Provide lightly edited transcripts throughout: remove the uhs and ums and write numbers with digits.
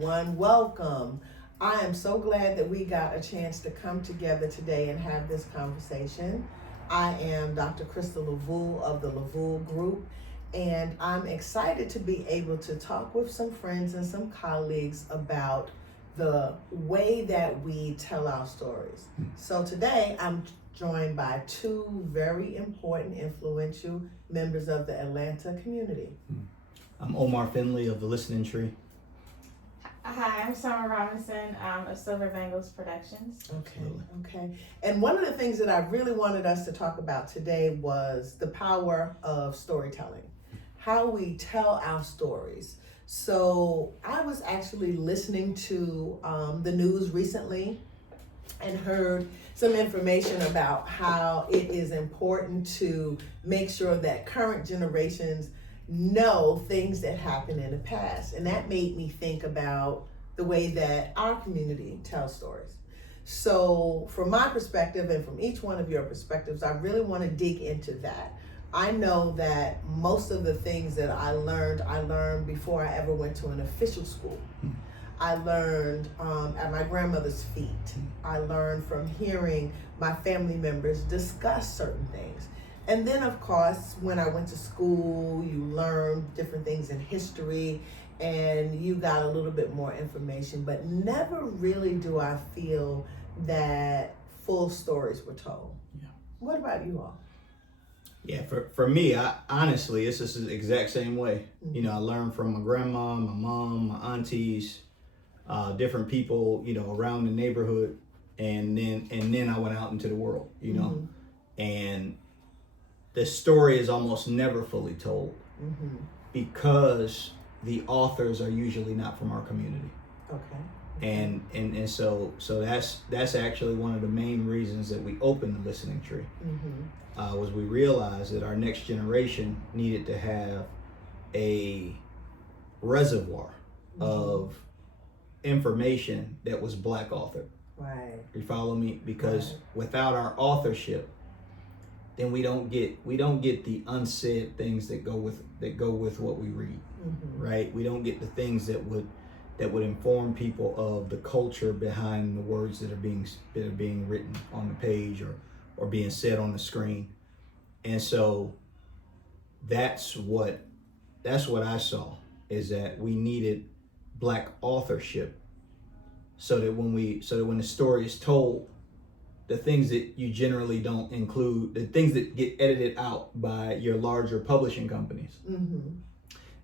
Welcome. I am so glad that we got a chance to come together today and have this conversation. I am Dr. Crystal LaVoulle of the LaVoulle Group, and I'm excited to be able to talk with some friends and some colleagues about the way that we tell our stories. So today I'm joined by two very important, influential members of the Atlanta community. I'm Omar Finley of the Listening Tree. Hi, I'm Summer Robinson of Silver Bangles Productions. Okay. And one of the things that I really wanted us to talk about today was the power of storytelling, how we tell our stories. So I was actually listening to the news recently and heard some information about how it is important to make sure that current generations know things that happened in the past. And that made me think about the way that our community tells stories. So from my perspective and from each one of your perspectives, I really want to dig into that. I know that most of the things that I learned before I ever went to an official school. I learned at my grandmother's feet. I learned from hearing my family members discuss certain things. And then, of course, when I went to school, you learned different things in history and you got a little bit more information, but never really do I feel that full stories were told. Yeah. What about you all? Yeah, for me, honestly, it's just the exact same way. Mm-hmm. You know, I learned from my grandma, my mom, my aunties, different people, you know, around the neighborhood. And then I went out into the world, you know, and the story is almost never fully told because the authors are usually not from our community. Okay. And so that's actually one of the main reasons that we opened the Listening Tree. Was we realized that our next generation needed to have a reservoir of information that was Black authored. Right. You follow me? Because without our authorship, then we don't get the unsaid things that go with what we read, right? We don't get the things that would inform people of the culture behind the words that are being written on the page or being said on the screen. And so that's what I saw, is that we needed Black authorship so that when the story is told, the things that you generally don't include, the things that get edited out by your larger publishing companies,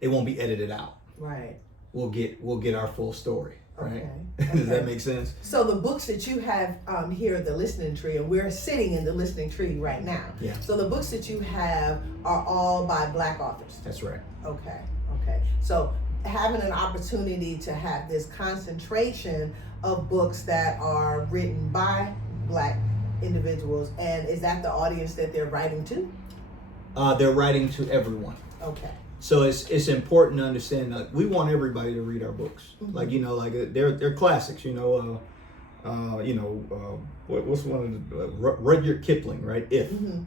they won't be edited out. Right. We'll get our full story. Right. Okay. Does that make sense? So the books that you have here at the Listening Tree, and we're sitting in the Listening Tree right now. Yeah. So the books that you have are all by Black authors. That's right. Okay. So having an opportunity to have this concentration of books that are written by Black individuals, and is that the audience that they're writing to? They're writing to everyone. Okay. So it's important to understand that we want everybody to read our books. Like, you know, like they're classics. You know, what's one of the Rudyard Kipling, right?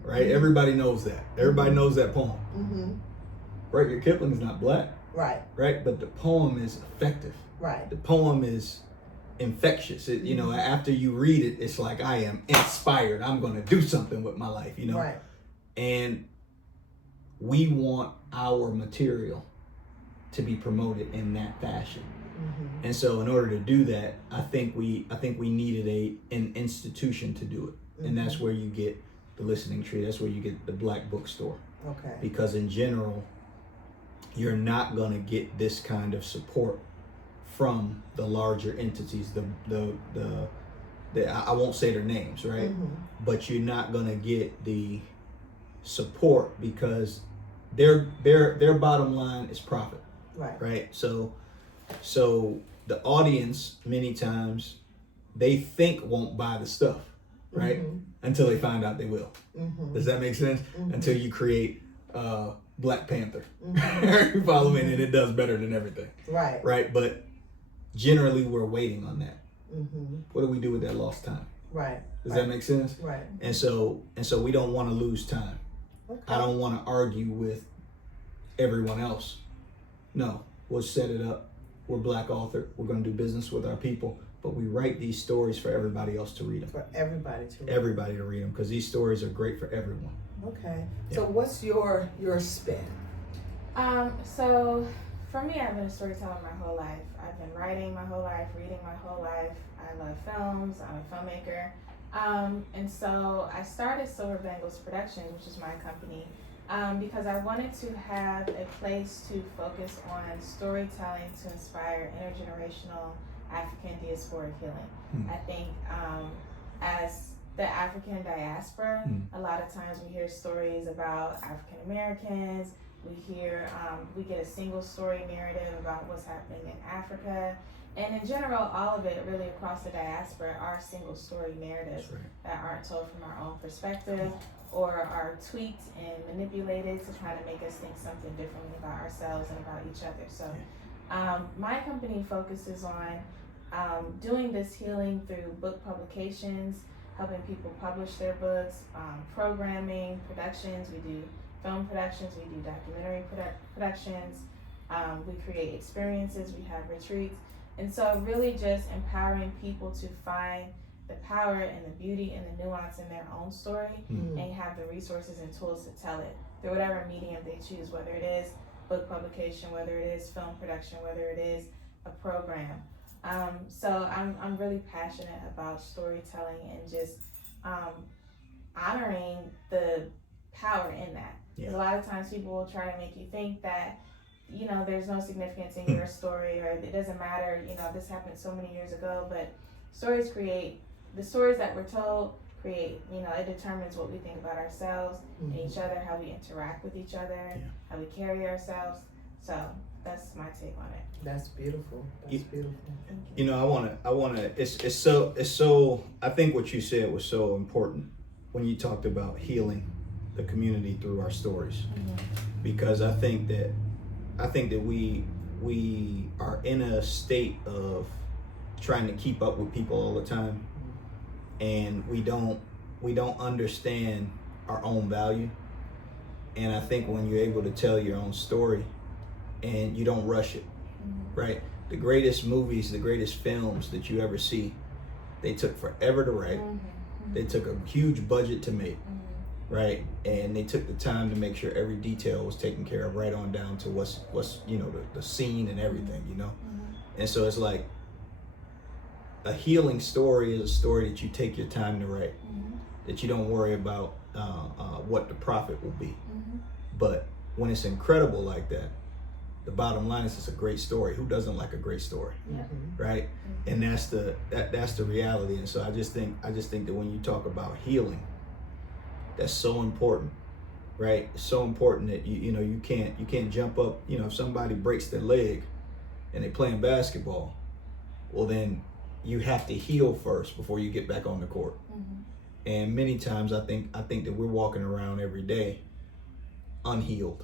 Right? Everybody knows that. Everybody knows that poem. Rudyard Kipling's not Black. Right. But the poem is effective. Right. The poem is infectious. You know, after you read it, it's like, I am inspired. I'm going to do something with my life, you know? Right. And we want our material to be promoted in that fashion. And so in order to do that, I think we needed an institution to do it. And that's where you get the Listening Tree. That's where you get the Black bookstore. Okay. Because in general, you're not going to get this kind of support from the larger entities, I won't say their names, right? But you're not gonna get the support because their bottom line is profit, right? So the audience many times they think won't buy the stuff, right? Until they find out they will. Does that make sense? Until you create Black Panther, you follow me, and it does better than everything, right? But generally, we're waiting on that. What do we do with that lost time? Does that make sense? And so we don't want to lose time. I don't want to argue with everyone else. No, we'll set it up we're Black authored, we're going to do business with our people, but we write these stories for everybody else to read them. For everybody to read. Everybody to read them, because these stories are great for everyone. Okay. Yeah. So what's your spin? So for me, I've been a storyteller my whole life. I've been writing my whole life, reading my whole life. I love films. I'm a filmmaker. And so I started Silver Bangles Productions, which is my company, because I wanted to have a place to focus on storytelling to inspire intergenerational African diasporic healing. I think as the African diaspora, a lot of times we hear stories about African Americans. We get a single story narrative about what's happening in Africa. And in general, all of it really across the diaspora are single story narratives that aren't told from our own perspective or are tweaked and manipulated to try to make us think something differently about ourselves and about each other. So my company focuses on doing this healing through book publications, helping people publish their books, programming, productions. We do film productions, we do documentary productions, we create experiences, we have retreats. And so really just empowering people to find the power and the beauty and the nuance in their own story and have the resources and tools to tell it through whatever medium they choose, whether it is book publication, whether it is film production, whether it is a program. So I'm really passionate about storytelling and just honoring the power in that. Because a lot of times people will try to make you think that, you know, there's no significance in your story, or it doesn't matter, you know, this happened so many years ago. But stories create, the stories that we're told create, you know, it determines what we think about ourselves and each other, how we interact with each other, how we carry ourselves. So that's my take on it. That's beautiful. That's beautiful. You know, I wanna. It's so. I think what you said was so important when you talked about healing the community through our stories, because I think that we are in a state of trying to keep up with people all the time, and we don't understand our own value. And I think when you're able to tell your own story and you don't rush it, right? The greatest movies, the greatest films that you ever see, they took forever to write. They took a huge budget to make, right? And they took the time to make sure every detail was taken care of, right on down to what's you know, the scene and everything, you know? And so it's like a healing story is a story that you take your time to write, that you don't worry about what the profit will be. But when it's incredible like that, the bottom line is it's a great story. Who doesn't like a great story, right? And that's the reality. And so I just think that when you talk about healing, that's so important, right? It's so important that you can't jump up. You know, if somebody breaks their leg and they're playing basketball, well then you have to heal first before you get back on the court. And many times I think that we're walking around every day unhealed,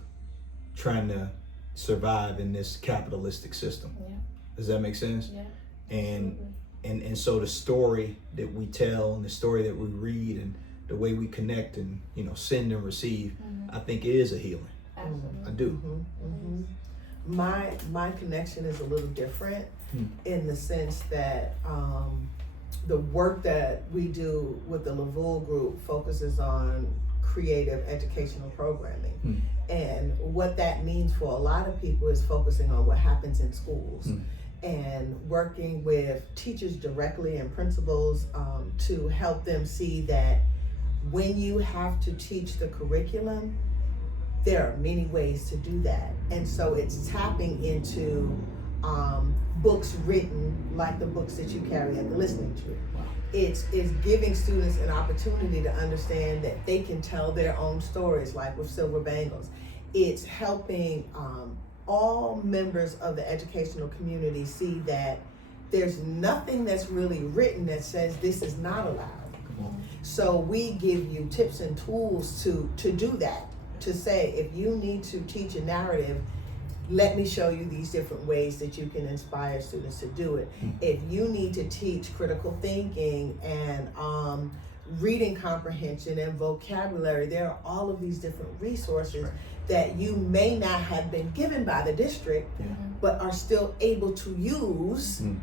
trying to survive in this capitalistic system. Does that make sense? And so the story that we tell and the story that we read and the way we connect and, you know, send and receive, I think it is a healing. I do. My connection is a little different in the sense that the work that we do with the LaVoulle group focuses on creative educational programming. And what that means for a lot of people is focusing on what happens in schools and working with teachers directly and principals to help them see that when you have to teach the curriculum, there are many ways to do that. And so it's tapping into books written like the books that you carry at the listening tree. It's giving students an opportunity to understand that they can tell their own stories, like with Silver Bangles. It's helping all members of the educational community see that there's nothing that's really written that says this is not allowed. So we give you tips and tools to do that, to say, if you need to teach a narrative, let me show you these different ways that you can inspire students to do it. If you need to teach critical thinking and reading comprehension and vocabulary. There are all of these different resources Right. that you may not have been given by the district, Yeah. but are still able to use Mm.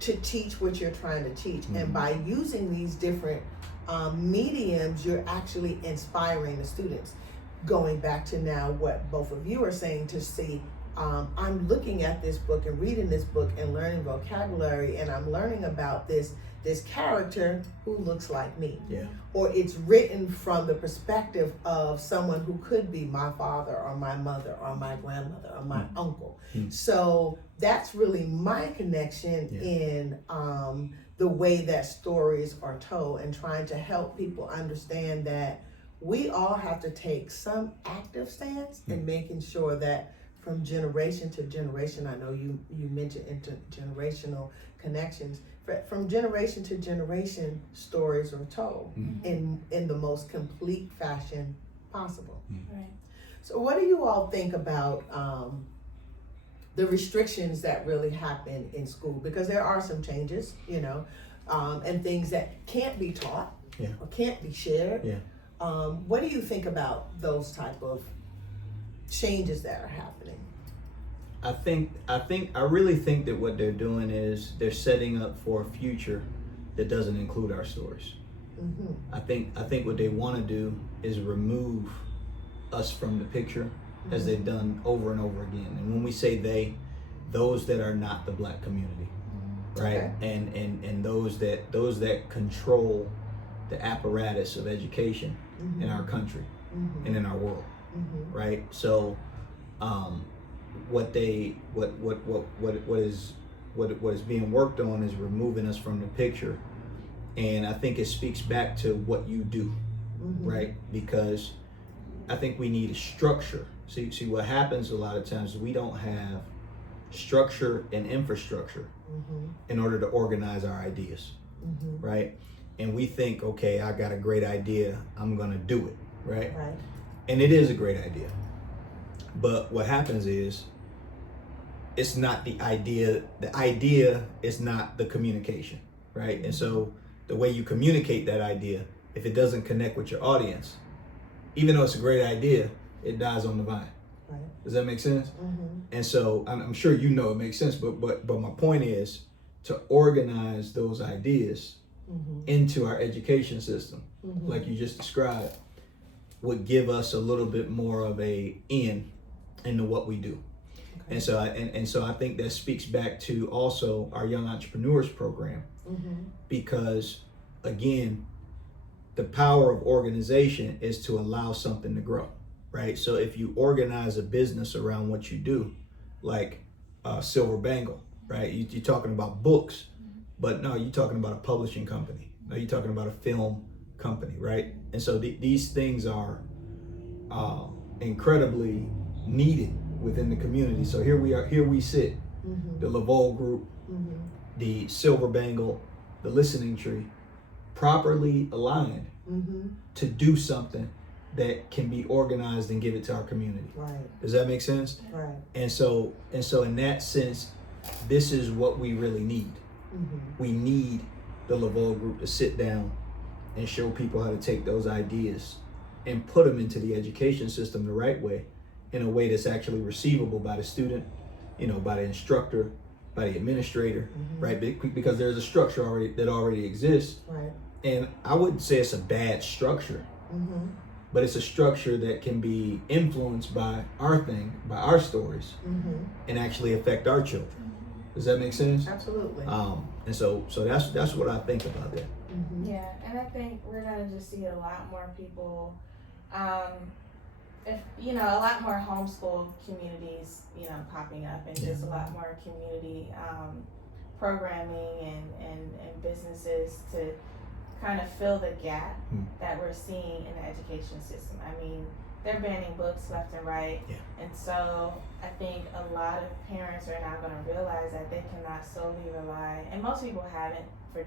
to teach what you're trying to teach. Mm-hmm. And by using these different mediums, you're actually inspiring the students. Going back to now what both of you are saying, to see, I'm looking at this book and reading this book and learning vocabulary, and I'm learning about this character who looks like me. Yeah. Or it's written from the perspective of someone who could be my father or my mother or my grandmother or my uncle. So that's really my connection in the way that stories are told, and trying to help people understand that we all have to take some active stance in making sure that from generation to generation, I know you mentioned intergenerational connections, from generation to generation, stories are told in the most complete fashion possible. Right. So what do you all think about the restrictions that really happen in school? Because there are some changes, and things that can't be taught or can't be shared. Yeah. What do you think about those type of changes that are happening? I really think that what they're doing is they're setting up for a future that doesn't include our stories. Mm-hmm. I think what they want to do is remove us from the picture, as they've done over and over again. And when we say they, those that are not the Black community, right? Okay. And those that control the apparatus of education in our country and in our world, right? So, what is being worked on is removing us from the picture, and I think it speaks back to what you do, right? Because I think we need a structure. See what happens a lot of times, we don't have structure and infrastructure in order to organize our ideas, right? And we think, okay, I got a great idea, I'm gonna do it, right? Right. And it is a great idea. But what happens is, it's not the idea is not the communication, right? And so the way you communicate that idea, if it doesn't connect with your audience, even though it's a great idea, it dies on the vine. Right. Does that make sense? And so I'm sure it makes sense, but my point is to organize those ideas into our education system, like you just described, would give us a little bit more of a in into what we do. Okay. And so I think that speaks back to also our Young Entrepreneurs Program, because again, the power of organization is to allow something to grow, right? So if you organize a business around what you do, like Silver Bangle, right? You're talking about books, but no, you're talking about a publishing company. No, you're talking about a film company, right? And so these things are incredibly needed within the community. So here we sit, the LaVoulle group, the Silver Bangle, the Listening Tree, properly aligned to do something that can be organized and give it to our community. Right. Does that make sense? Right. And so in that sense, this is what we really need. We need the LaVoulle group to sit down and show people how to take those ideas and put them into the education system the right way, in a way that's actually receivable by the student, by the instructor, by the administrator, right? Because there's a structure already exists. Right. And I wouldn't say it's a bad structure, but it's a structure that can be influenced by our stories, and actually affect our children. Does that make sense? Absolutely. And so that's what I think about that. Yeah, and I think we're gonna just see a lot more people, a lot more homeschool communities, popping up, and just a lot more community programming and businesses to kind of fill the gap that we're seeing in the education system. I mean, they're banning books left and right, and so I think a lot of parents are now going to realize that they cannot solely rely, and most people haven't for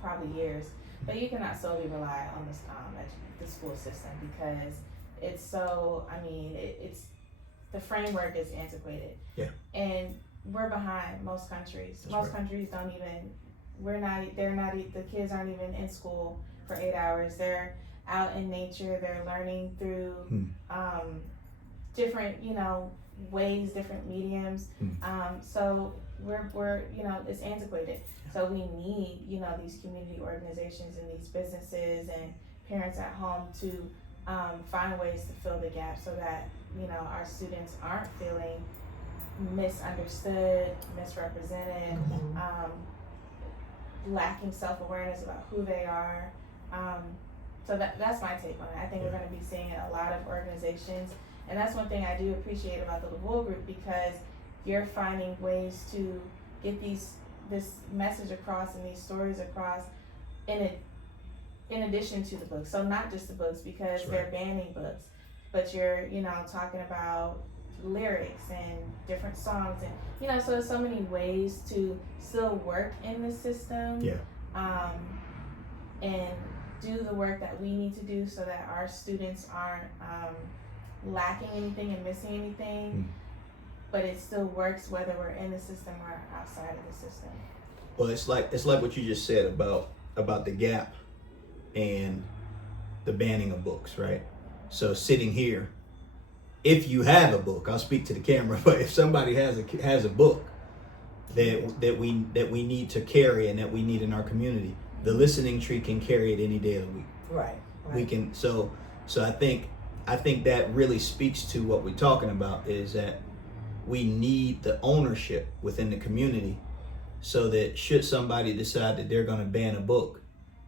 probably years, but you cannot solely rely on the school system, because it's so, it's the framework is antiquated. Yeah. And we're behind most countries. That's most countries don't even, the kids aren't even in school for 8 hours. They're out in nature. They're learning through different, ways, different mediums. So we're it's antiquated. So we need, these community organizations and these businesses and parents at home to find ways to fill the gap so that, our students aren't feeling misunderstood, misrepresented, lacking self-awareness about who they are. So that's my take on it. I think we're going to be seeing a lot of organizations, and that's one thing I do appreciate about the LaVoulle group, because you're finding ways to get this message across and these stories across in addition to the books. So not just the books, because they're banning books, but you're talking about lyrics and different songs, and so there's so many ways to still work in the system, and do the work that we need to do so that our students aren't lacking anything and missing anything, but it still works whether we're in the system or outside of the system. Well, it's like what you just said about the gap and the banning of books, right? So sitting here, if you have a book, I'll speak to the camera, but if somebody has a book that we need to carry and that we need in our community, the listening tree can carry it any day of the week. Right. We can so I think that really speaks to what we're talking about, is that we need the ownership within the community, so that should somebody decide that they're going to ban a book,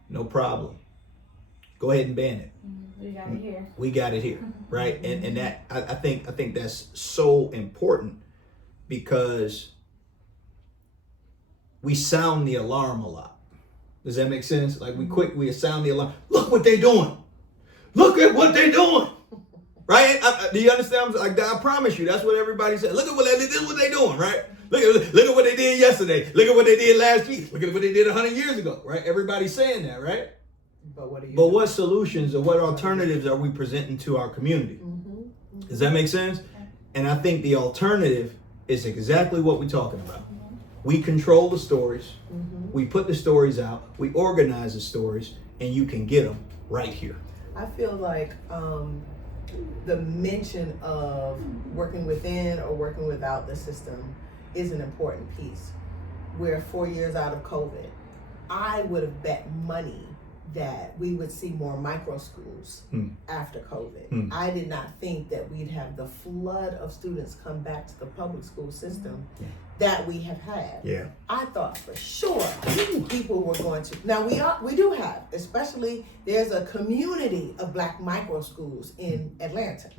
no problem. Go ahead and ban it. We got it here. We got it here, right? And that I think that's so important, because we sound the alarm a lot. Does that make sense? Like we sound the alarm. Look what they're doing. Look at what they're doing. Right? Do you understand? I promise you, that's what everybody said. Look at this is what they're doing, right? Look at what they did yesterday. Look at what they did last week. Look at what they did 100 years ago, right? Everybody's saying that, right? But what solutions or what alternatives are we presenting to our community? Does that make sense? And I think the alternative is exactly what we're talking about. We control the stories. We put the stories out. We organize the stories, and you can get them right here. I feel like the mention of working within or working without the system is an important piece. We're 4 years out of COVID. I would have bet money that we would see more micro schools after COVID. I did not think that we'd have the flood of students come back to the public school system that we have had. Yeah. I thought for sure people were going to. Now we do have, especially there's a community of Black micro schools in Atlanta.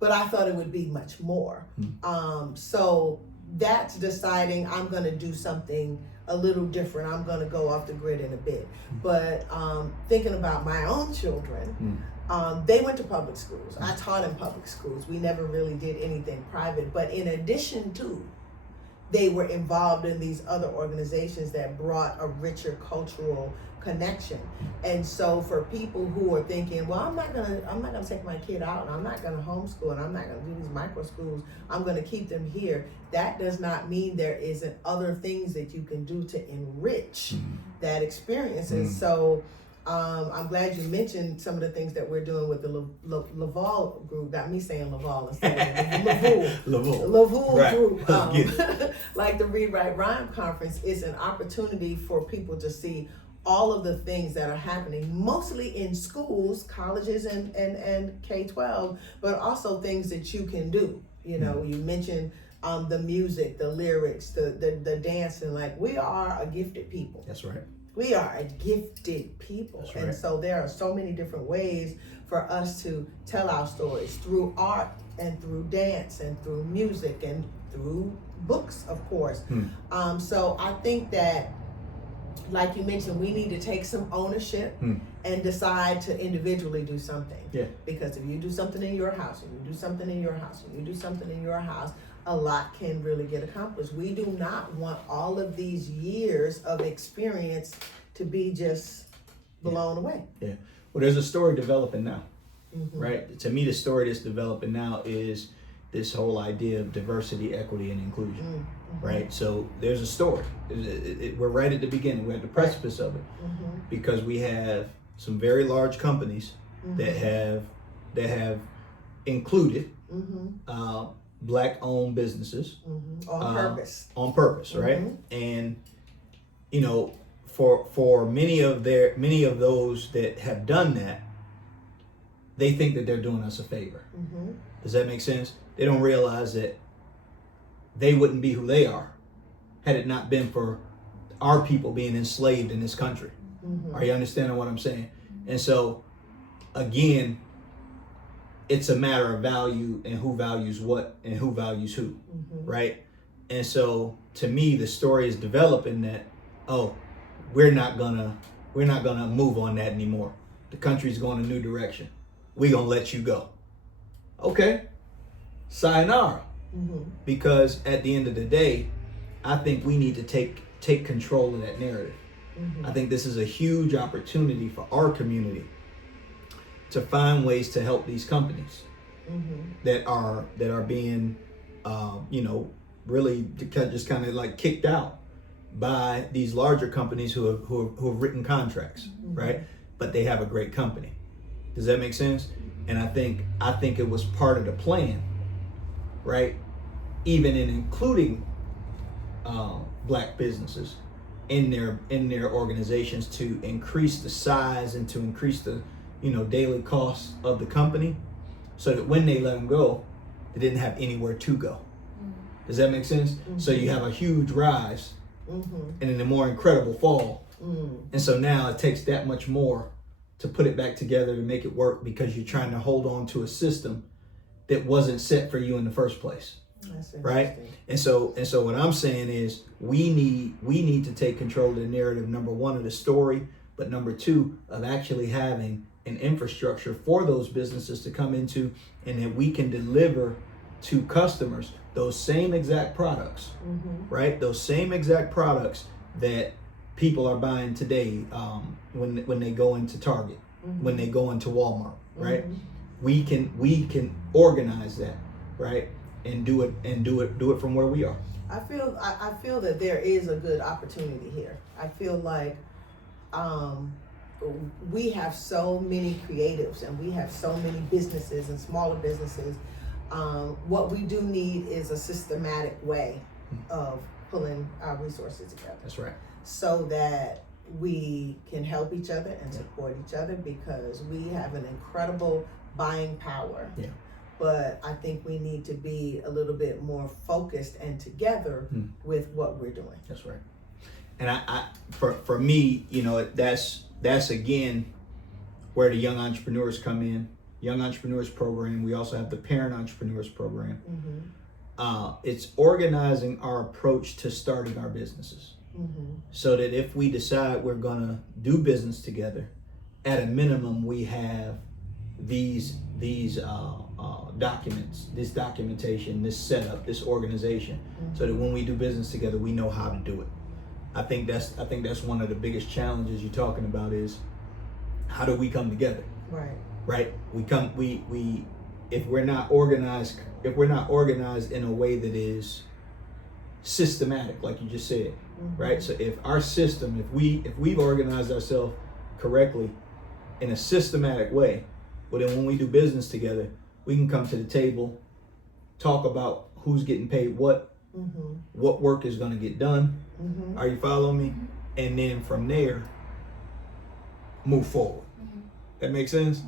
But I thought it would be much more. So that's deciding I'm going to do something a little different. I'm going to go off the grid in a bit. But thinking about my own children, they went to public schools. I taught in public schools. We never really did anything private. But in addition to, they were involved in these other organizations that brought a richer cultural connection. And so for people who are thinking, well, I'm not gonna take my kid out, and I'm not gonna homeschool, and I'm not gonna do these micro schools, I'm gonna keep them here, that does not mean there isn't other things that you can do to enrich that experience. And so I'm glad you mentioned some of the things that we're doing with the LaVoulle group. Got me saying LaVoulle instead of LaVoulle group. Like the Read, Write, Rhyme conference is an opportunity for people to see all of the things that are happening, mostly in schools, colleges, and K-12, but also things that you can do. You mentioned the music, the lyrics, the dancing. Like, we are a gifted people. That's right. We are a gifted people. That's right. And so there are so many different ways for us to tell our stories through art and through dance and through music and through books, of course. So I think that, like you mentioned, we need to take some ownership and decide to individually do something. Yeah. Because if you do something in your house, and you do something in your house, and you do something in your house, a lot can really get accomplished. We do not want all of these years of experience to be just blown away. Yeah. Well, there's a story developing now, right? To me, the story that's developing now is this whole idea of diversity, equity, and inclusion, right? So there's a story. We're right at the beginning. We're at the precipice of it because we have some very large companies that have included black-owned businesses on purpose. On purpose, right? And you know, for many of those that have done that, they think that they're doing us a favor. Does that make sense? They don't realize that they wouldn't be who they are had it not been for our people being enslaved in this country. Are you understanding what I'm saying? And so, again, it's a matter of value and who values what and who values who, right? And so, to me, the story is developing that, oh, we're not gonna move on that anymore. The country's going a new direction. We're gonna let you go. Okay, sayonara. Because at the end of the day, I think we need to take control of that narrative. I think this is a huge opportunity for our community to find ways to help these companies that are being, really just kind of like kicked out by these larger companies who have written contracts, right? But they have a great company. Does that make sense? And I think it was part of the plan, right? Even in including black businesses in their organizations to increase the size and to increase the daily costs of the company, so that when they let them go, they didn't have anywhere to go. Does that make sense? So you have a huge rise and then a more incredible fall. And so now it takes that much more to put it back together to make it work, because you're trying to hold on to a system that wasn't set for you in the first place. Right? And so what I'm saying is we need to take control of the narrative, number one, of the story, but number two, of actually having an infrastructure for those businesses to come into, and that we can deliver to customers those same exact products, right? Those same exact products that people are buying today when they go into Target, when they go into Walmart, right? We can organize that, right? And do it from where we are. I feel that there is a good opportunity here. I feel like we have so many creatives and we have so many businesses and smaller businesses. What we do need is a systematic way of pulling our resources together. That's right. So that we can help each other and support each other, because we have an incredible buying power. Yeah. But I think we need to be a little bit more focused and together with what we're doing. That's right. And I for me, that's again where the Young Entrepreneurs come in. Young Entrepreneurs Program. We also have the Parent Entrepreneurs Program. It's organizing our approach to starting our businesses, so that if we decide we're gonna do business together, at a minimum we have these documents, this documentation, this setup, this organization, so that when we do business together, we know how to do it. I think that's one of the biggest challenges you're talking about, is how do we come together? Right. We if we're not organized in a way that is systematic, like you just said, right? So if our system, if we've organized ourselves correctly in a systematic way, well, then when we do business together, we can come to the table, talk about who's getting paid what work is going to get done. Are you following me? And then from there, move forward. That makes sense?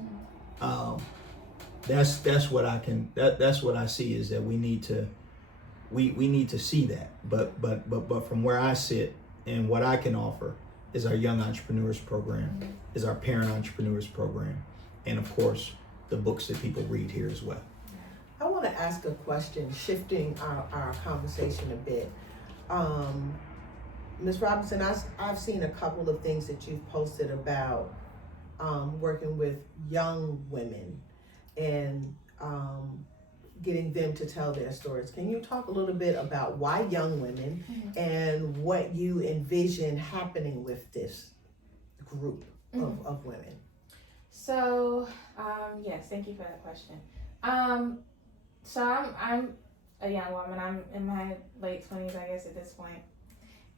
That's what I see, is that we need to see that. But from where I sit and what I can offer is our Young Entrepreneurs Program, is our Parent Entrepreneurs Program, and of course the books that people read here as well. I want to ask a question, shifting our conversation a bit. Ms. Robinson, I've seen a couple of things that you've posted about working with young women and getting them to tell their stories. Can you talk a little bit about why young women and what you envision happening with this group of women? So, yes, thank you for that question. So a young woman. I'm in my late 20s, I guess, at this point.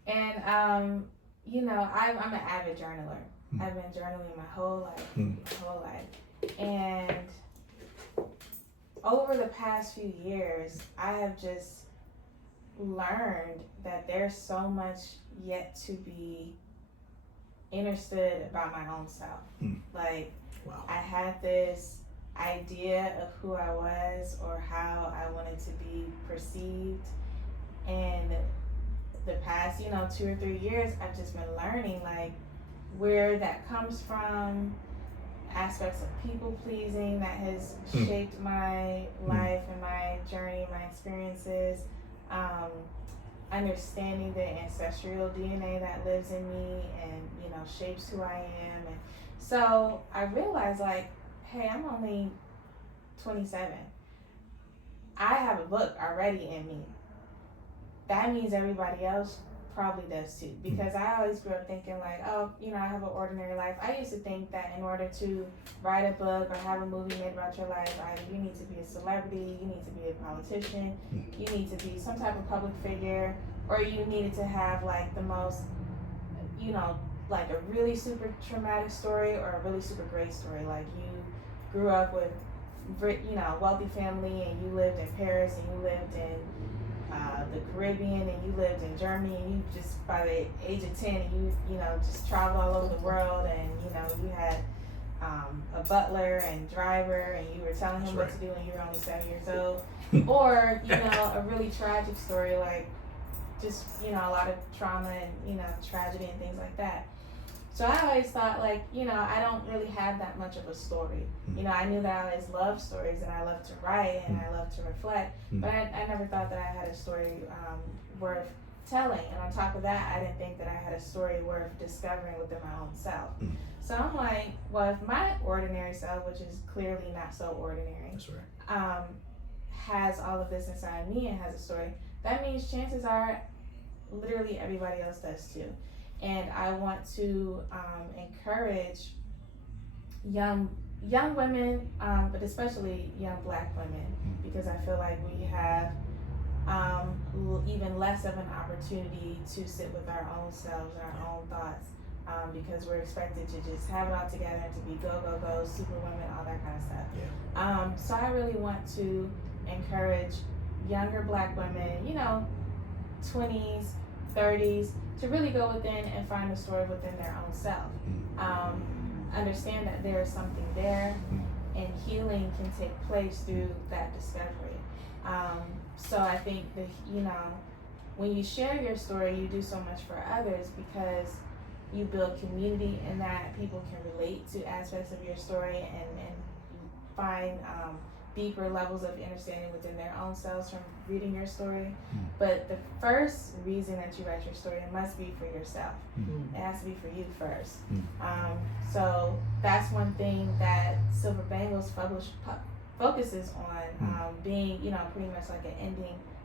And, you know, I'm an avid journaler. I've been journaling my whole life. And over the past few years, I have just learned that there's so much yet to be understood about my own self. Like, wow. I had this idea of who I was or how I wanted to be perceived, and the past, you know, 2 or 3 years, I've just been learning like where that comes from, aspects of people pleasing that has shaped my life and my journey, my experiences, understanding the ancestral DNA that lives in me and, you know, shapes who I am. And so I realized, like, hey, I'm only 27. I have a book already in me. That means everybody else probably does too, because I always grew up thinking like, oh, you know, I have an ordinary life. I used to think that in order to write a book or have a movie made about your life, either you need to be a celebrity, you need to be a politician, you need to be some type of public figure, or you needed to have like the most, you know, like a really super traumatic story or a really super great story. Like you grew up with, you know, a wealthy family and you lived in Paris and you lived in the Caribbean and you lived in Germany, and you just by the age of 10 you know, just traveled all over the world, and you know, you had a butler and driver and you were telling him what to do when you were only 7 years old. Or, you know, a really tragic story, like just, you know, a lot of trauma and, you know, tragedy and things like that. So I always thought, like, you know, I don't really have that much of a story. You know, I knew that I always loved stories and I love to write and I love to reflect, but I never thought that I had a story worth telling. And on top of that, I didn't think that I had a story worth discovering within my own self. So I'm like, well, if my ordinary self, which is clearly not so ordinary, That's right. has all of this inside me and has a story, that means chances are literally everybody else does too. And I want to encourage young women, but especially young Black women, because I feel like we have even less of an opportunity to sit with our own selves, our own thoughts, because we're expected to just have it all together and to be go, super women, all that kind of stuff. So I really want to encourage younger Black women, you know, 20s, 30s, to really go within and find the story within their own self. Understand that there is something there, and healing can take place through that discovery. So I think that, you know, when you share your story, you do so much for others because you build community in that people can relate to aspects of your story and find deeper levels of understanding within their own selves from reading your story. But the first reason that you write your story, it must be for yourself. It has to be for you first. So that's one thing that Silver Bangles focuses on, being, you know, pretty much like an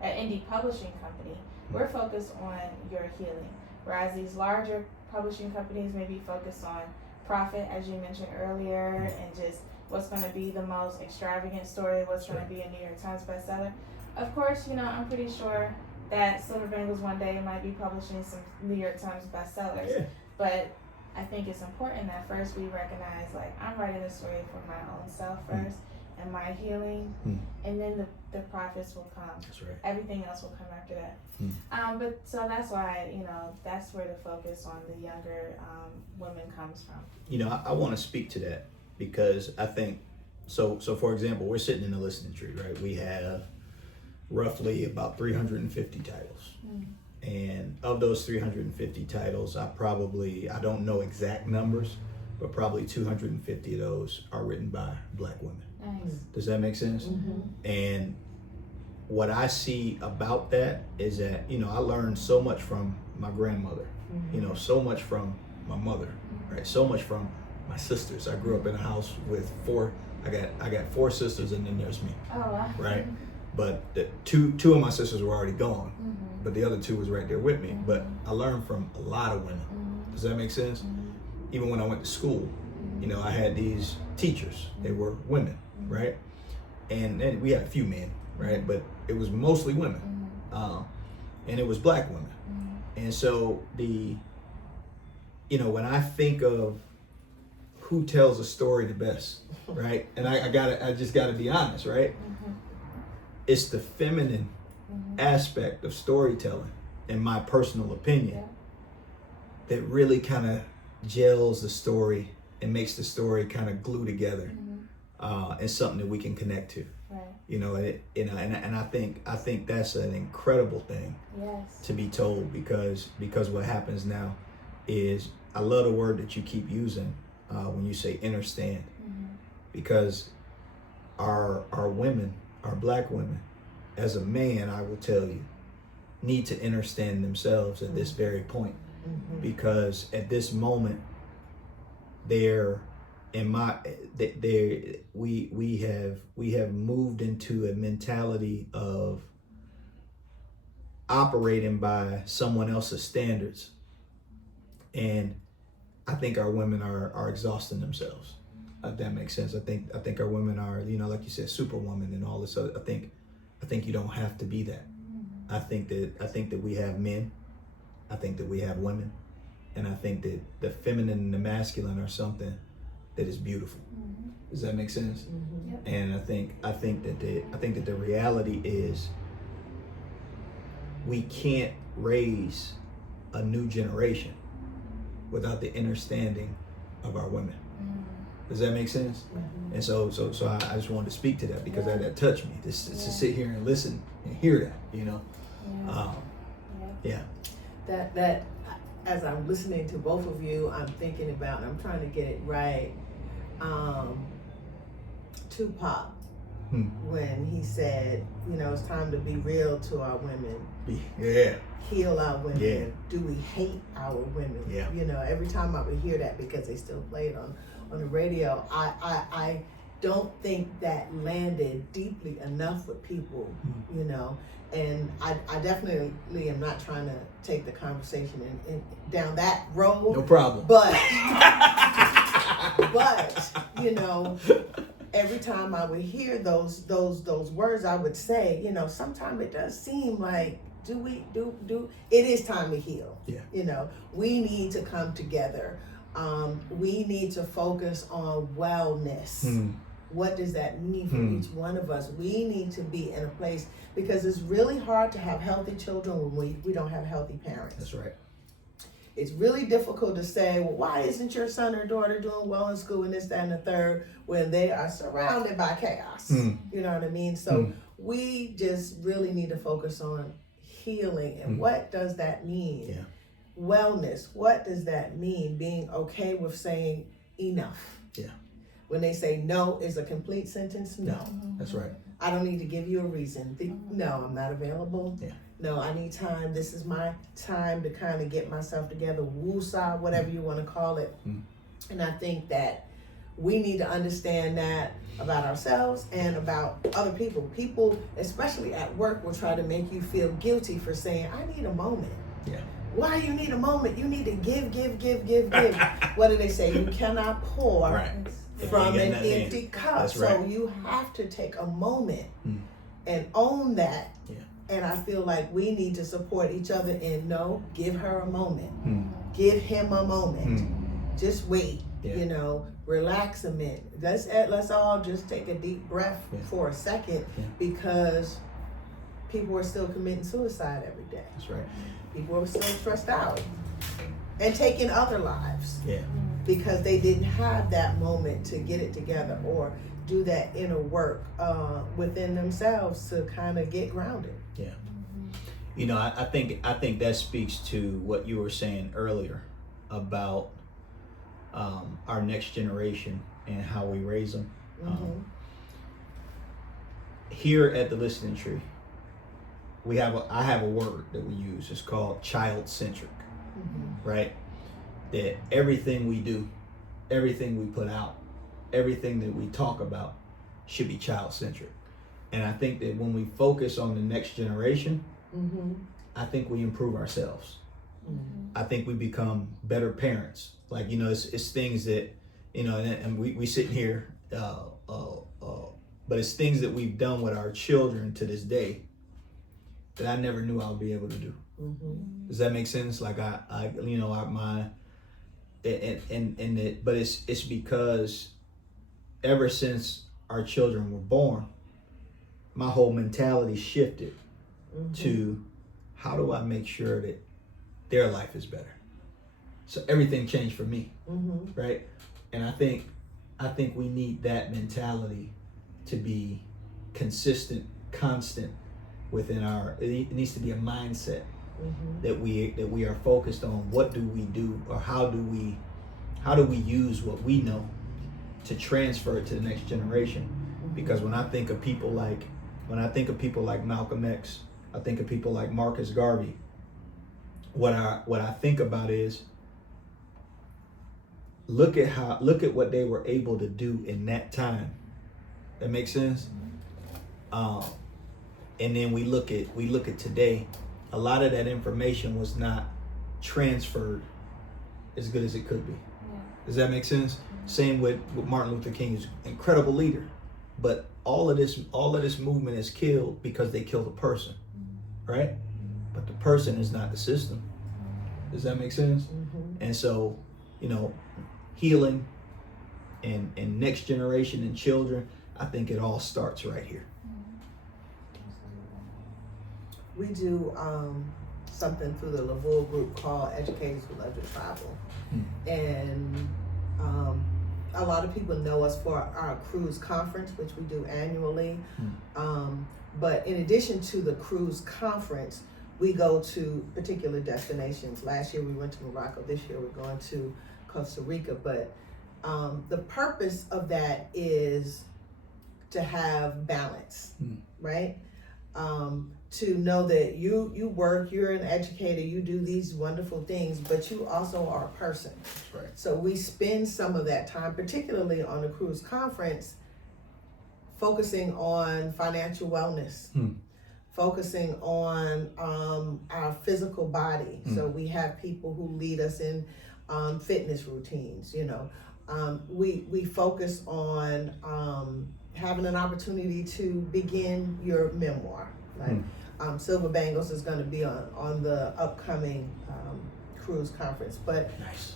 indie publishing company. We're focused on your healing, whereas these larger publishing companies may be focused on profit, as you mentioned earlier, and just what's going to be the most extravagant story, what's going to be a New York Times bestseller. Of course, you know, I'm pretty sure that Silver Bangles one day might be publishing some New York Times bestsellers. But I think it's important that first we recognize, like, I'm writing a story for my own self first and my healing, and then the profits will come. That's right. Everything else will come after that. But so that's why, you know, that's where the focus on the younger women comes from. You know, I want to speak to that because I think, so for example, we're sitting in the listening tree, right? We have roughly about 350 titles. And of those 350 titles, I don't know exact numbers, but probably 250 of those are written by Black women. Nice. Does that make sense? And what I see about that is that, you know, I learned so much from my grandmother, you know, so much from my mother, right? So much from my sisters. I grew up in a house with I got 4 sisters, and then there's me. Oh, wow. Right? But the two of my sisters were already gone, but the other 2 was right there with me. But I learned from a lot of women. Does that make sense? Even when I went to school, you know, I had these teachers. They were women, right? And then we had a few men, right? But it was mostly women, and it was Black women. And so when I think of who tells a story the best, right? And I just gotta be honest, right? It's the feminine aspect of storytelling, in my personal opinion, that really kind of gels the story and makes the story kind of glue together, and something that we can connect to. Right. And I think that's an incredible thing to be told, because what happens now is, I love the word that you keep using when you say understand, because our women, our Black women, as a man, I will tell you, need to understand themselves at this very point, because at this moment, we have moved into a mentality of operating by someone else's standards, and I think our women are exhausting themselves. If that makes sense. I think our women are, like you said, superwoman and all this other. I think you don't have to be that. I think that we have men. I think that we have women, and I think that the feminine and the masculine are something that is beautiful. Does that make sense? Yep. And I think that the reality is, we can't raise a new generation without the understanding of our women. Does that make sense? And so I just wanted to speak to that, because that touched me. To sit here and listen and hear that, That as I'm listening to both of you, I'm thinking about, and I'm trying to get it right, Tupac, when he said, it's time to be real to our women. Heal our women. Yeah. Do we hate our women? Yeah. Every time I would hear that, because they still play it on the radio, I don't think that landed deeply enough with people, and I definitely am not trying to take the conversation in down that road. No problem. But every time I would hear those words, I would say, sometimes it does seem like, it is time to heal. Yeah. We need to come together. We need to focus on wellness. What does that mean for each one of us? We need to be in a place, because it's really hard to have healthy children when we don't have healthy parents. That's right. It's really difficult to say, well, why isn't your son or daughter doing well in school and this, that, and the third, when they are surrounded by chaos? You know what I mean? So we just really need to focus on healing. And what does that mean? Yeah. Wellness. What does that mean? Being okay with saying enough. Yeah. When they say no is a complete sentence, no. That's right. I don't need to give you a reason. No, I'm not available. Yeah. No, I need time. This is my time to kind of get myself together. Woosah, whatever you want to call it. And I think that we need to understand that about ourselves and about other people. People, especially at work, will try to make you feel guilty for saying, I need a moment. Yeah. Why you need a moment? You need to give. What do they say? You cannot pour from an empty cup. That's right. So you have to take a moment and own that. Yeah. And I feel like we need to support each other in give her a moment. Give him a moment. Just wait. Yeah. Relax a minute. Let's all just take a deep breath for a second, because people are still committing suicide every day. That's right. People are still stressed out and taking other lives. Yeah. Because they didn't have that moment to get it together or do that inner work within themselves to kind of get grounded. Yeah. I think that speaks to what you were saying earlier about our next generation and how we raise them. Here at the Listening Tree, I have a word that we use. It's called child-centric, right? That everything we do, everything we put out, everything that we talk about should be child-centric. And I think that when we focus on the next generation, I think we improve ourselves. I think we become better parents. Like, it's things that, and we sitting here but it's things that we've done with our children to this day that I never knew I would be able to do. Mm-hmm. Does that make sense? Like but it's because ever since our children were born, my whole mentality shifted to how do I make sure that their life is better. So everything changed for me, right? And I think we need that mentality to be consistent, constant within it needs to be a mindset that we are focused on. What do we do, or how do we use what we know to transfer it to the next generation? Because when I think of people like Malcolm X, I think of people like Marcus Garvey. What I think about is look at what they were able to do in that time. That makes sense. And then we look at today. A lot of that information was not transferred as good as it could be. Yeah. Does that make sense? Same with Martin Luther King. He's an incredible leader, but all of this movement is killed because they killed a person, right? But the person is not the system. Does that make sense? And so, healing and next generation and children, I think it all starts right here. We do something through the LaVoulle group called Educators Who Love to Travel. And a lot of people know us for our cruise conference, which we do annually. But in addition to the cruise conference, we go to particular destinations. Last year we went to Morocco. This year we're going to Costa Rica. But the purpose of that is to have balance, right? To know that you work, you're an educator, you do these wonderful things, but you also are a person. That's right. So we spend some of that time, particularly on the cruise conference, focusing on financial wellness, focusing on our physical body. So we have people who lead us in fitness routines. We focus on having an opportunity to begin your memoir. Like Silver Bangles is going to be on the upcoming cruise conference, but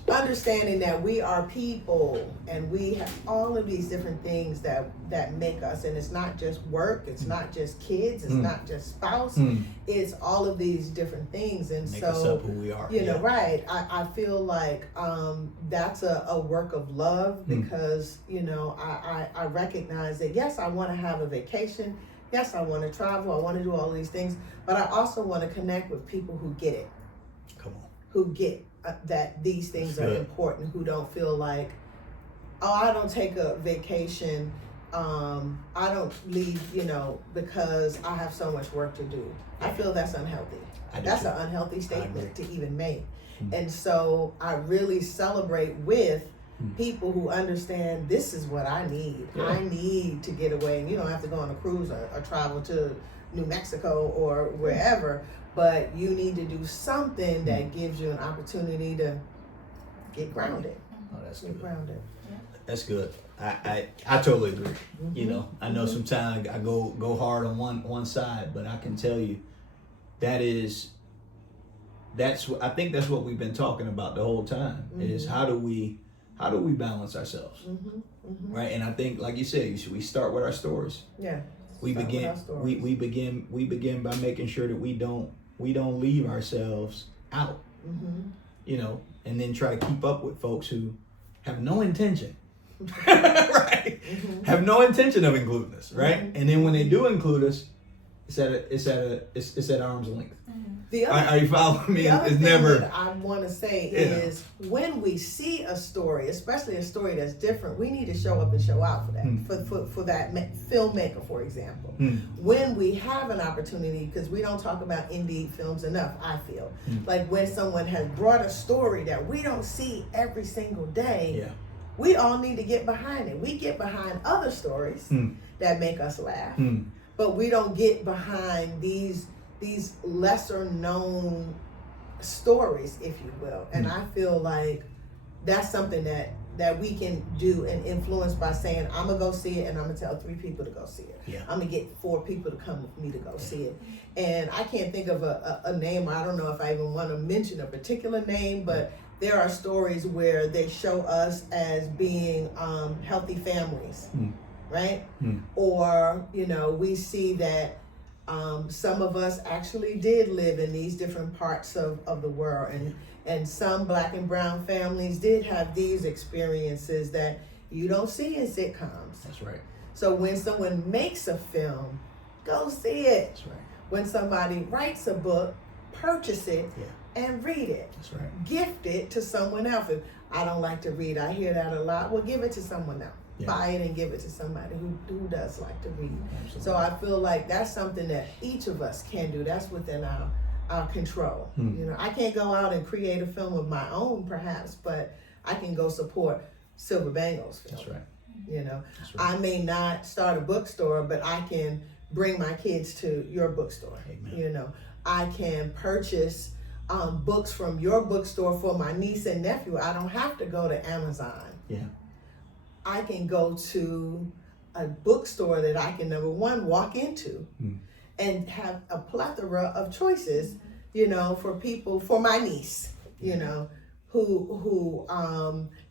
understanding that we are people and we have all of these different things that make us, and it's not just work, it's not just kids, it's not just spouse, it's all of these different things, and make so us up who we are. Right. I feel like that's a work of love because I recognize that yes, I want to have a vacation. Yes, I want to travel. I want to do all these things, but I also want to connect with people who get it. Come on. Who get that these things are important, who don't feel like, oh, I don't take a vacation, I don't leave, because I have so much work to do. I feel that's unhealthy. That's an unhealthy statement to even make. And so I really celebrate with people who understand this is what I need. I need to get away. And you don't have to go on a cruise or travel to New Mexico or wherever, but you need to do something that gives you an opportunity to get grounded. Oh, that's get good. Grounded. Yeah. That's good. I totally agree. I know sometimes I go hard on one side, but I can tell you I think that's what we've been talking about the whole time is how do we balance ourselves, right? And I think, like you said, we start with our stories. Yeah. We begin by making sure that we don't leave ourselves out, and then try to keep up with folks who have no intention, right? Have no intention of including us, right? And then when they do include us, it's at arm's length. Are you following me? The other it's thing never. that I want to say is when we see a story, especially a story that's different, we need to show up and show out for that. For that filmmaker, for example, when we have an opportunity, because we don't talk about indie films enough. I feel like when someone has brought a story that we don't see every single day. We all need to get behind it. We get behind other stories that make us laugh, but we don't get behind these lesser known stories, if you will. And I feel like that's something that that we can do and influence by saying, I'm gonna go see it, and I'm gonna tell 3 people to go see it. Yeah. I'm gonna get 4 people to come with me to go see it. And I can't think of a name. I don't know if I even want to mention a particular name, but there are stories where they show us as being healthy families, right? Or, you know, we see that some of us actually did live in these different parts of the world, and some Black and brown families did have these experiences that you don't see in sitcoms. That's right. So when someone makes a film, go see it. That's right. When somebody writes a book, purchase it and read it. That's right. Gift it to someone else. If I don't like to read, I hear that a lot. Well, give it to someone else. Yeah. Buy it and give it to somebody who does like to read. Absolutely. So I feel like that's something that each of us can do. That's within our control. You know, I can't go out and create a film of my own, perhaps, but I can go support Silver Bangles film. That's right. You know, That's right. I may not start a bookstore, but I can bring my kids to your bookstore. Amen. You know, I can purchase books from your bookstore for my niece and nephew. I don't have to go to Amazon. Yeah. I can go to a bookstore that I can, number one, walk into and have a plethora of choices, you know, for people, for my niece, you know, who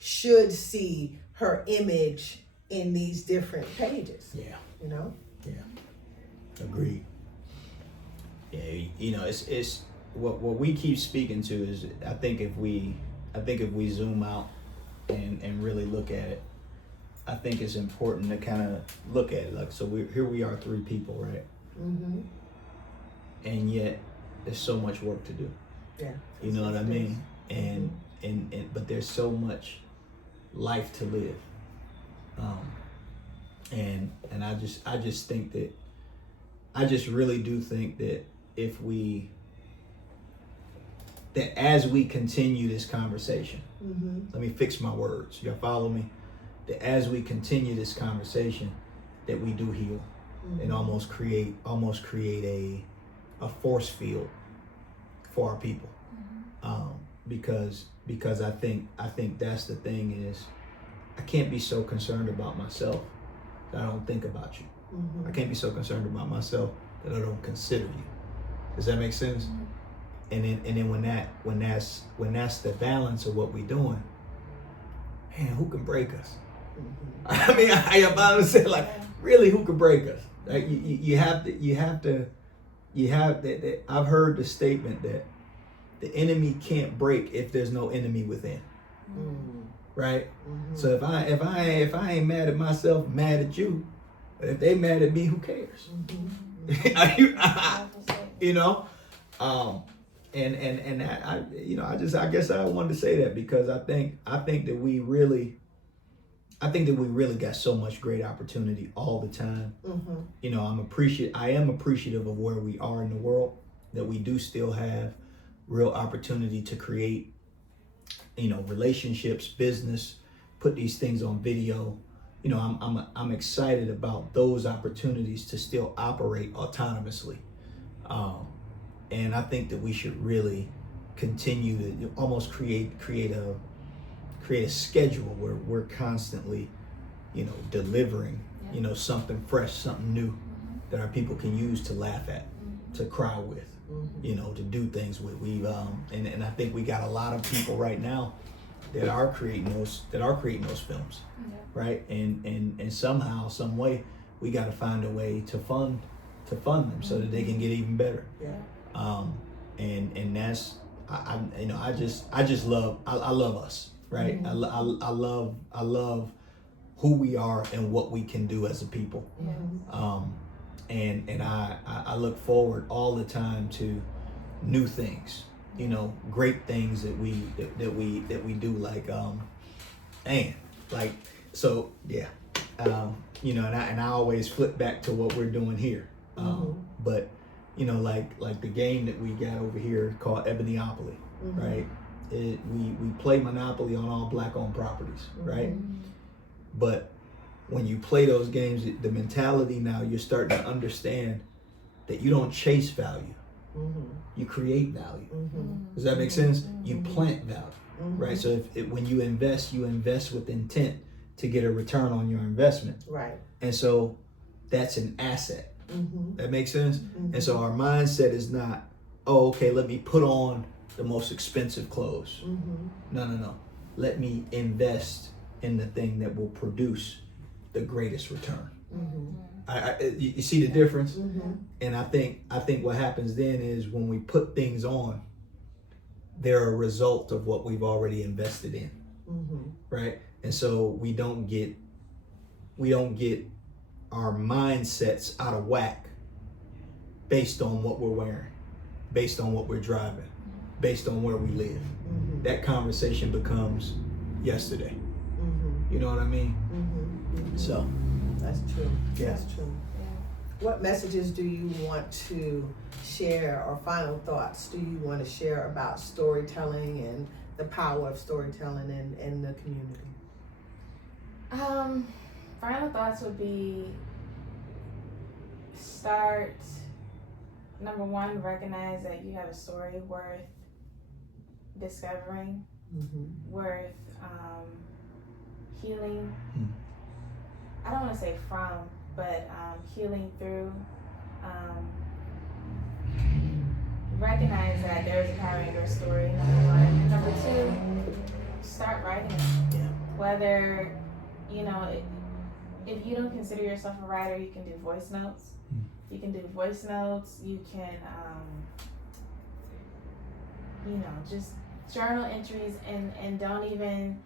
should see her image in these different pages. Yeah. You know? Yeah. Agreed. Yeah, you know, it's what we keep speaking to is I think if we zoom out and really look at it, I think it's important to kind of look at it like, so here we are 3 people, right? Mm-hmm. And yet there's so much work to do. Yeah. You know what I mean? And but there's so much life to live. And I just think that I just really do think that that as we continue this conversation, let me fix my words. Y'all follow me? That as we continue this conversation, that we do heal and almost create a force field for our people. Because I think that's the thing is I can't be so concerned about myself that I don't think about you. I can't be so concerned about myself that I don't consider you. Does that make sense? And then when that's the balance of what we're doing, man, who can break us? I mean, I honestly like, really, who can break us? Like you have to. I've heard the statement that the enemy can't break if there's no enemy within. Right? So if I ain't mad at myself, I'm mad at you. But if they mad at me, who cares? You know? And I you know, I guess I wanted to say that because I think that we really got so much great opportunity all the time. You know, I am appreciative of where we are in the world, that we do still have real opportunity to create, you know, relationships, business, put these things on video. You know, I'm excited about those opportunities to still operate autonomously. And I think that we should really continue to almost create a schedule where we're constantly, you know, delivering, you know, something fresh, something new that our people can use to laugh at, to cry with, you know, to do things with. And I think we got a lot of people right now that are creating those films, right? And somehow, some way, we got to find a way to fund them so that they can get even better. And that's I love us, right? I love who we are and what we can do as a people. And I look forward all the time to new things, you know, great things that we do, like you know, and I always flip back to what we're doing here. But you know, like the game that we got over here called Ebonyopoly, right? We play Monopoly on all Black-owned properties, right? But when you play those games, the mentality now, you're starting to understand that you don't chase value, you create value. Does that make sense? You plant value. right? So when you invest with intent to get a return on your investment. Right. And so that's an asset. That makes sense? And so our mindset is not, oh, okay, let me put on the most expensive clothes. No. Let me invest in the thing that will produce the greatest return. You see the difference? And I think what happens then is when we put things on, they're a result of what we've already invested in, right? And so we don't get our mindsets out of whack based on what we're wearing, based on what we're driving, based on where we live. That conversation becomes yesterday. You know what I mean? So that's true. Yeah. That's true. What messages do you want to share, or final thoughts do you want to share about storytelling and the power of storytelling in the community? Final thoughts would be, start, number one, recognize that you have a story worth discovering, worth healing. I don't want to say from, but healing through. Recognize that there is a power in your story, number one. And number two, start writing it. Whether, if you don't consider yourself a writer, you can do voice notes. You can do voice notes. You can, just journal entries, and don't even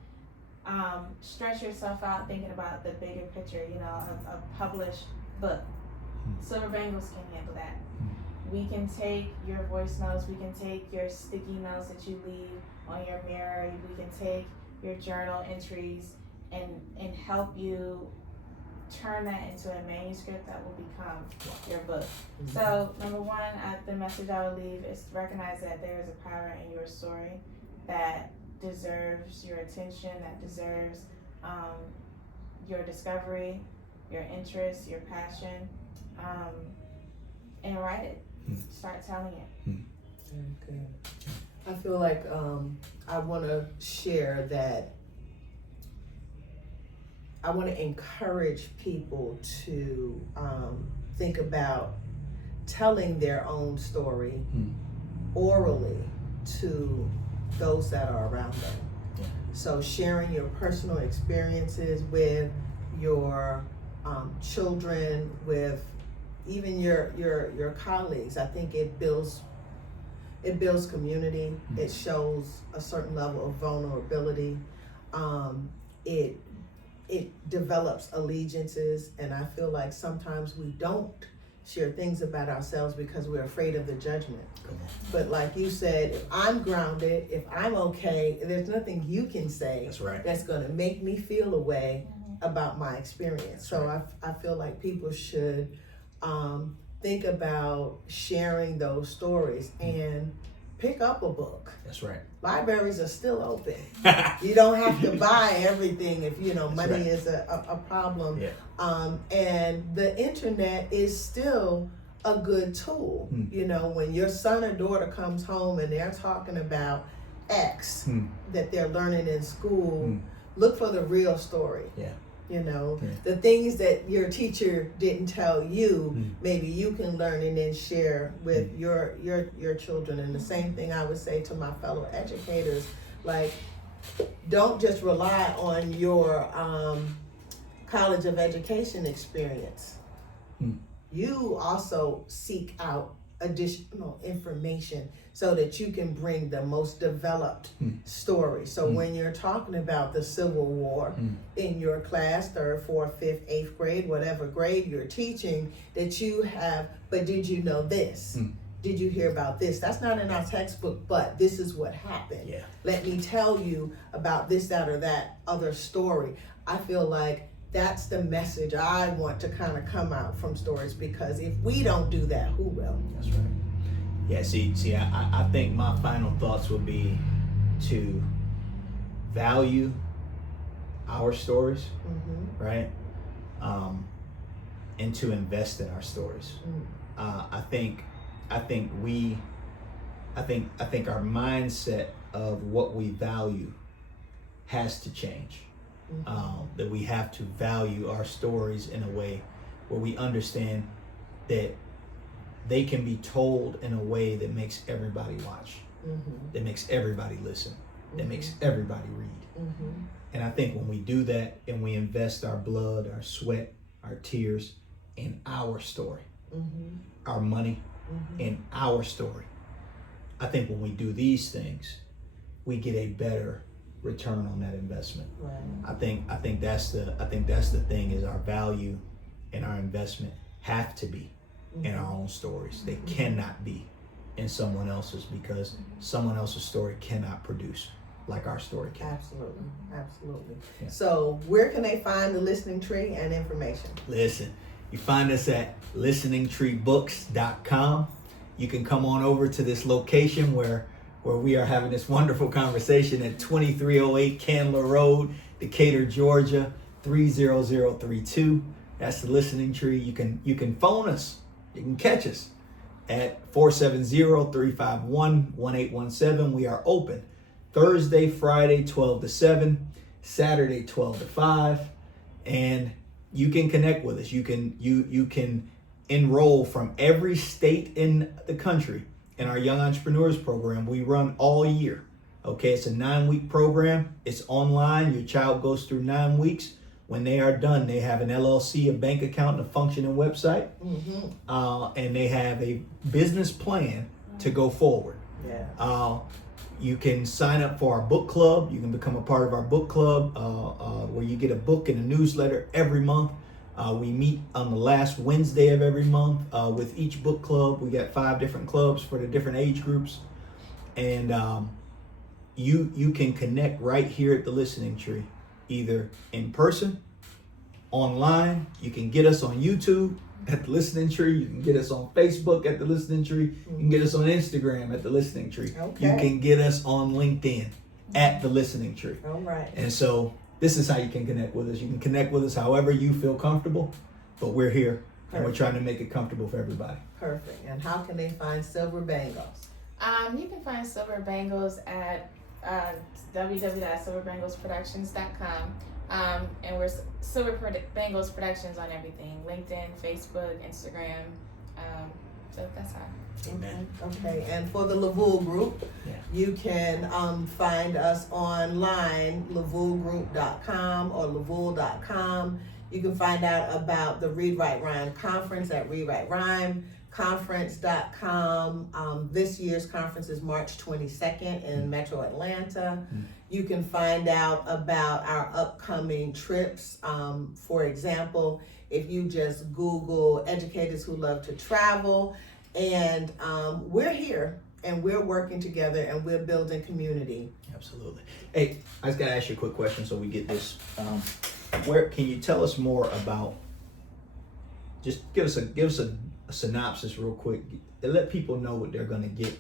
stress yourself out thinking about the bigger picture, a published book. Silver Bangles can handle that. We can take your voice notes, we can take your sticky notes that you leave on your mirror, we can take your journal entries and help you turn that into a manuscript that will become your book. So number one, the message I would leave is recognize that there is a power in your story that deserves your attention, that deserves your discovery, your interest, your passion, and write it. Start telling it. Very good. I feel like I want to share that I want to encourage people to think about telling their own story orally to those that are around them. So sharing your personal experiences with your children, with even your colleagues. I think it builds community. It shows a certain level of vulnerability. It develops allegiances, and I feel like sometimes we don't share things about ourselves because we're afraid of the judgment. But like you said, if I'm grounded, if I'm okay, there's nothing you can say that's going to make me feel a way about my experience. So I feel like people should think about sharing those stories and pick up a book. That's right. Libraries are still open. You don't have to buy everything if money is a problem. And the internet is still a good tool. When your son or daughter comes home and they're talking about X that they're learning in school, look for the real story. The things that your teacher didn't tell you, maybe you can learn and then share with your children. And the same thing I would say to my fellow educators, like, don't just rely on your college of education experience. You also seek out additional information so that you can bring the most developed story. So when you're talking about the Civil War in your class, 3rd, 4th, 5th, 8th grade, whatever grade you're teaching, that you have, but did you know this? Did you hear about this? That's not in our textbook, but this is what happened. Let me tell you about this, that, or that other story. I feel like that's the message I want to kind of come out from stories, because if we don't do that, who will? That's right. Yeah, see, I think my final thoughts would be to value our stories, right? And to invest in our stories. I think our mindset of what we value has to change. That we have to value our stories in a way where we understand that they can be told in a way that makes everybody watch, that makes everybody listen, that makes everybody read. And I think when we do that and we invest our blood, our sweat, our tears in our story, our money in our story, I think when we do these things, we get a better return on that investment. Right. I think that's the thing, is our value and our investment have to be in our own stories. They cannot be in someone else's, because someone else's story cannot produce like our story can. Absolutely. Yeah. So where can they find the Listening Tree and information? Listen, you find us at listeningtreebooks.com. You can come on over to this location where we are having this wonderful conversation at 2308 Candler Road, Decatur, Georgia, 30032. That's the Listening Tree. You can phone us. You can catch us at 470-351-1817. We are open Thursday, Friday, 12 to 7, Saturday, 12 to 5, and you can connect with us. You can enroll from every state in the country in our Young Entrepreneurs Program. We run all year. Okay, it's a 9-week program. It's online. Your child goes through 9 weeks. When they are done, they have an LLC, a bank account, and a functioning website, and they have a business plan to go forward. Yeah. You can sign up for our book club. You can become a part of our book club, where you get a book and a newsletter every month. We meet on the last Wednesday of every month with each book club. We got 5 different clubs for the different age groups, and you can connect right here at the Listening Tree, either in person, online. You can get us on YouTube at the Listening Tree. You can get us on Facebook at the Listening Tree. You can get us on Instagram at the Listening Tree. Okay. You can get us on LinkedIn at the Listening Tree. All right. And so this is how you can connect with us. You can connect with us however you feel comfortable, but we're here and we're trying to make it comfortable for everybody. Perfect. And how can they find Silver Bangles? You can find Silver Bangles at www.silverbanglersproductions.com. And we're Silver Bangles Productions on everything: LinkedIn, Facebook, Instagram. So that's how. Amen. Okay. And for the LaVoulle group, you can find us online, LaVoulegroup.com or LaVoulle.com. You can find out about the Read, Write, Rhyme conference at readwriterhymeconference.com. This year's conference is March 22nd in Metro Atlanta. You can find out about our upcoming trips. For example, if you just Google educators who love to travel, and we're here and we're working together and we're building community. Absolutely. Hey, I just gotta ask you a quick question so we get this. Where can you tell us more about? Just give us a synopsis real quick and let people know what they're gonna get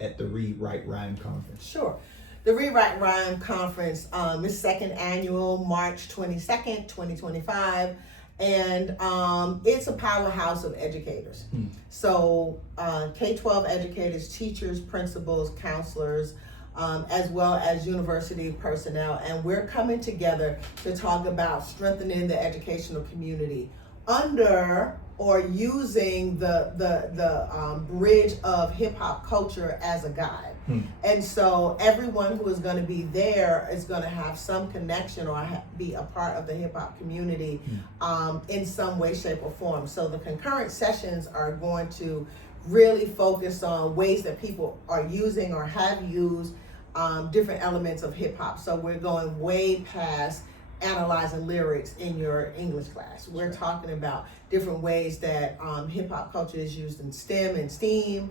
at the Read, Write, Rhyme conference. Sure. The Read, Write, Rhyme conference is second annual, March 22nd, 2025. And it's a powerhouse of educators. So K-12 educators, teachers, principals, counselors, as well as university personnel. And we're coming together to talk about strengthening the educational community under or using the bridge of hip hop culture as a guide. And so everyone who is going to be there is going to have some connection or be a part of the hip hop community in some way, shape, or form. So the concurrent sessions are going to really focus on ways that people are using or have used different elements of hip hop. So we're going way past analyzing lyrics in your English class. We're talking about different ways that hip hop culture is used in STEM and STEAM,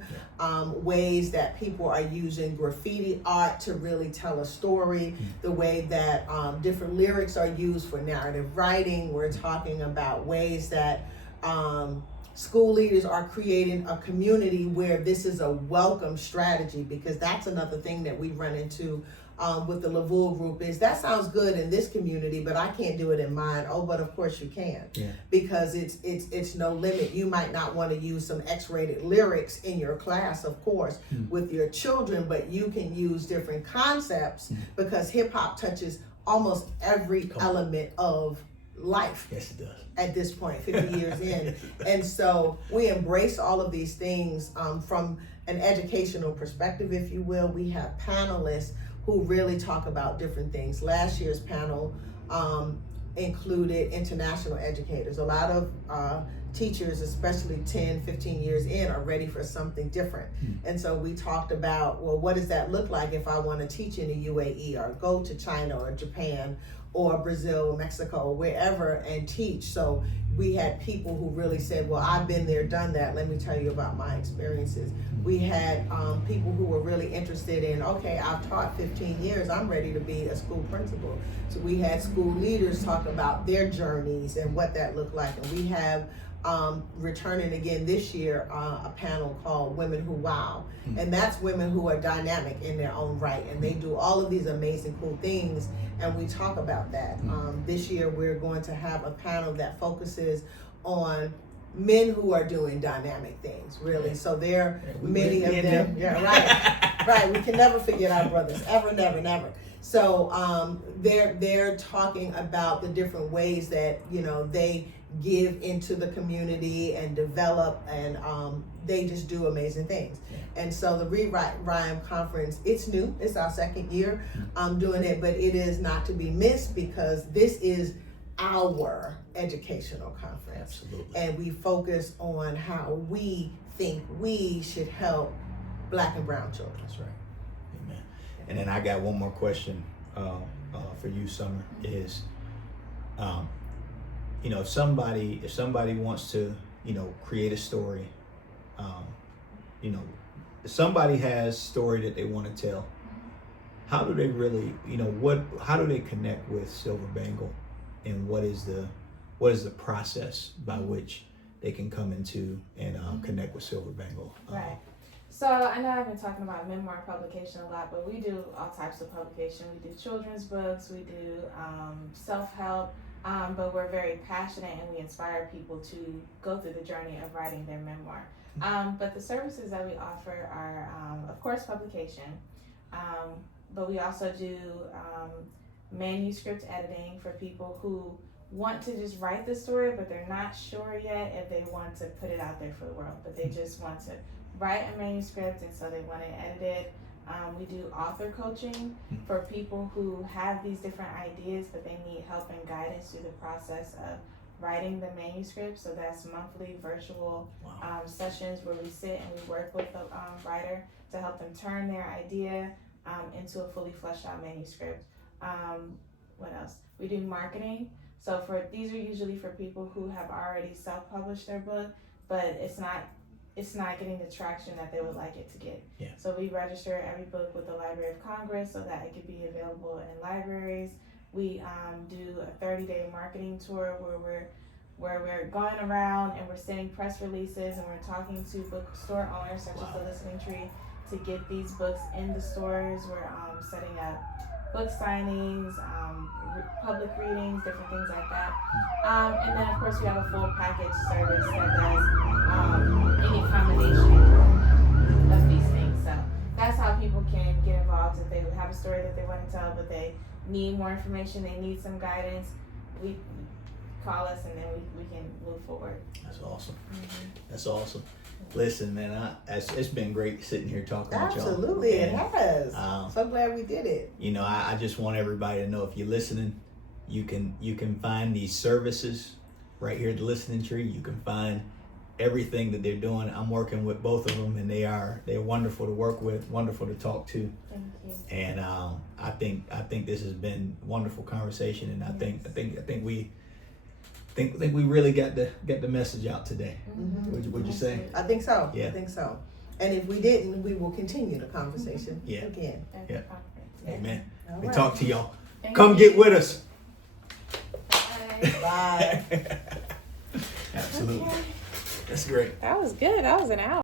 ways that people are using graffiti art to really tell a story, the way that different lyrics are used for narrative writing. We're talking about ways that school leaders are creating a community where this is a welcome strategy, because that's another thing that we run into with the LaVoulle group is that sounds good in this community, but I can't do it in mine. Oh, but of course you can, because it's no limit. You might not want to use some X-rated lyrics in your class, of course, with your children, but you can use different concepts because hip hop touches almost every element of life. Yes, it does. At this point, 50 years in. And so we embrace all of these things from an educational perspective, if you will. We have panelists who really talk about different things. Last year's panel included international educators. A lot of teachers, especially 10, 15 years in, are ready for something different. And so we talked about, well, what does that look like if I want to teach in the UAE or go to China or Japan or Brazil, Mexico, wherever, and teach. So we had people who really said, well, I've been there, done that. Let me tell you about my experiences. We had people who were really interested in, okay, I've taught 15 years, I'm ready to be a school principal. So we had school leaders talk about their journeys and what that looked like. And we have returning again this year a panel called Women Who Wow. And that's women who are dynamic in their own right, and they do all of these amazing cool things, and we talk about that. This year we're going to have a panel that focuses on men who are doing dynamic things, really. So there are many of them. Right. We can never forget our brothers, ever, never, never. So they're talking about the different ways that, you know, they give into the community and develop, and they just do amazing things. And so the Rewrite Rhyme Conference, it's new, it's our second year doing it, but it is not to be missed because this is our educational conference. Absolutely. And we focus on how we think we should help Black and brown children. That's right. Amen. And then I got one more question for you, Summer, is you know, if somebody wants to, you know, create a story, you know, if somebody has a story that they want to tell, how do they really, you know, how do they connect with Silver Bangle, and what is the process by which they can come into and connect with Silver Bangle? Right. So I know I've been talking about memoir publication a lot, but we do all types of publication. We do children's books, we do self-help, but we're very passionate and we inspire people to go through the journey of writing their memoir. But the services that we offer are, of course, publication, but we also do manuscript editing for people who want to just write the story, but they're not sure yet if they want to put it out there for the world, but they just want to write a manuscript, and so they want it edited. We do author coaching for people who have these different ideas, but they need help and guidance through the process of writing the manuscript. So that's monthly virtual sessions where we sit and we work with the writer to help them turn their idea into a fully fleshed out manuscript. What else? We do marketing. So these are usually for people who have already self-published their book, but it's not getting the traction that they would like it to get. Yeah. So we register every book with the Library of Congress so that it could be available in libraries. We do a 30-day marketing tour where we're going around and we're sending press releases and we're talking to bookstore owners such as the Listening Tree to get these books in the stores. We're setting up book signings, public readings, different things like that. And then of course we have a full package service that does any combination of these things. So that's how people can get involved if they have a story that they want to tell, but they need more information, they need some guidance. We call us and then we can move forward. That's awesome. That's awesome. Listen, man, it's been great sitting here talking with y'all. Absolutely, it has. So glad we did it. You know, I just want everybody to know, if you're listening, you can find these services right here at the Listening Tree. You can find everything that they're doing. I'm working with both of them, and they're wonderful to work with, wonderful to talk to. Thank you. And I think this has been a wonderful conversation, and I think we really got the message out today. Would you say? I think so. Yeah. I think so. And if we didn't, we will continue the conversation again. Yeah. Amen. All We right. talk to y'all. Thank Come you. get with us. Bye. Bye. Absolutely. Okay. That's great. That was good. That was an hour.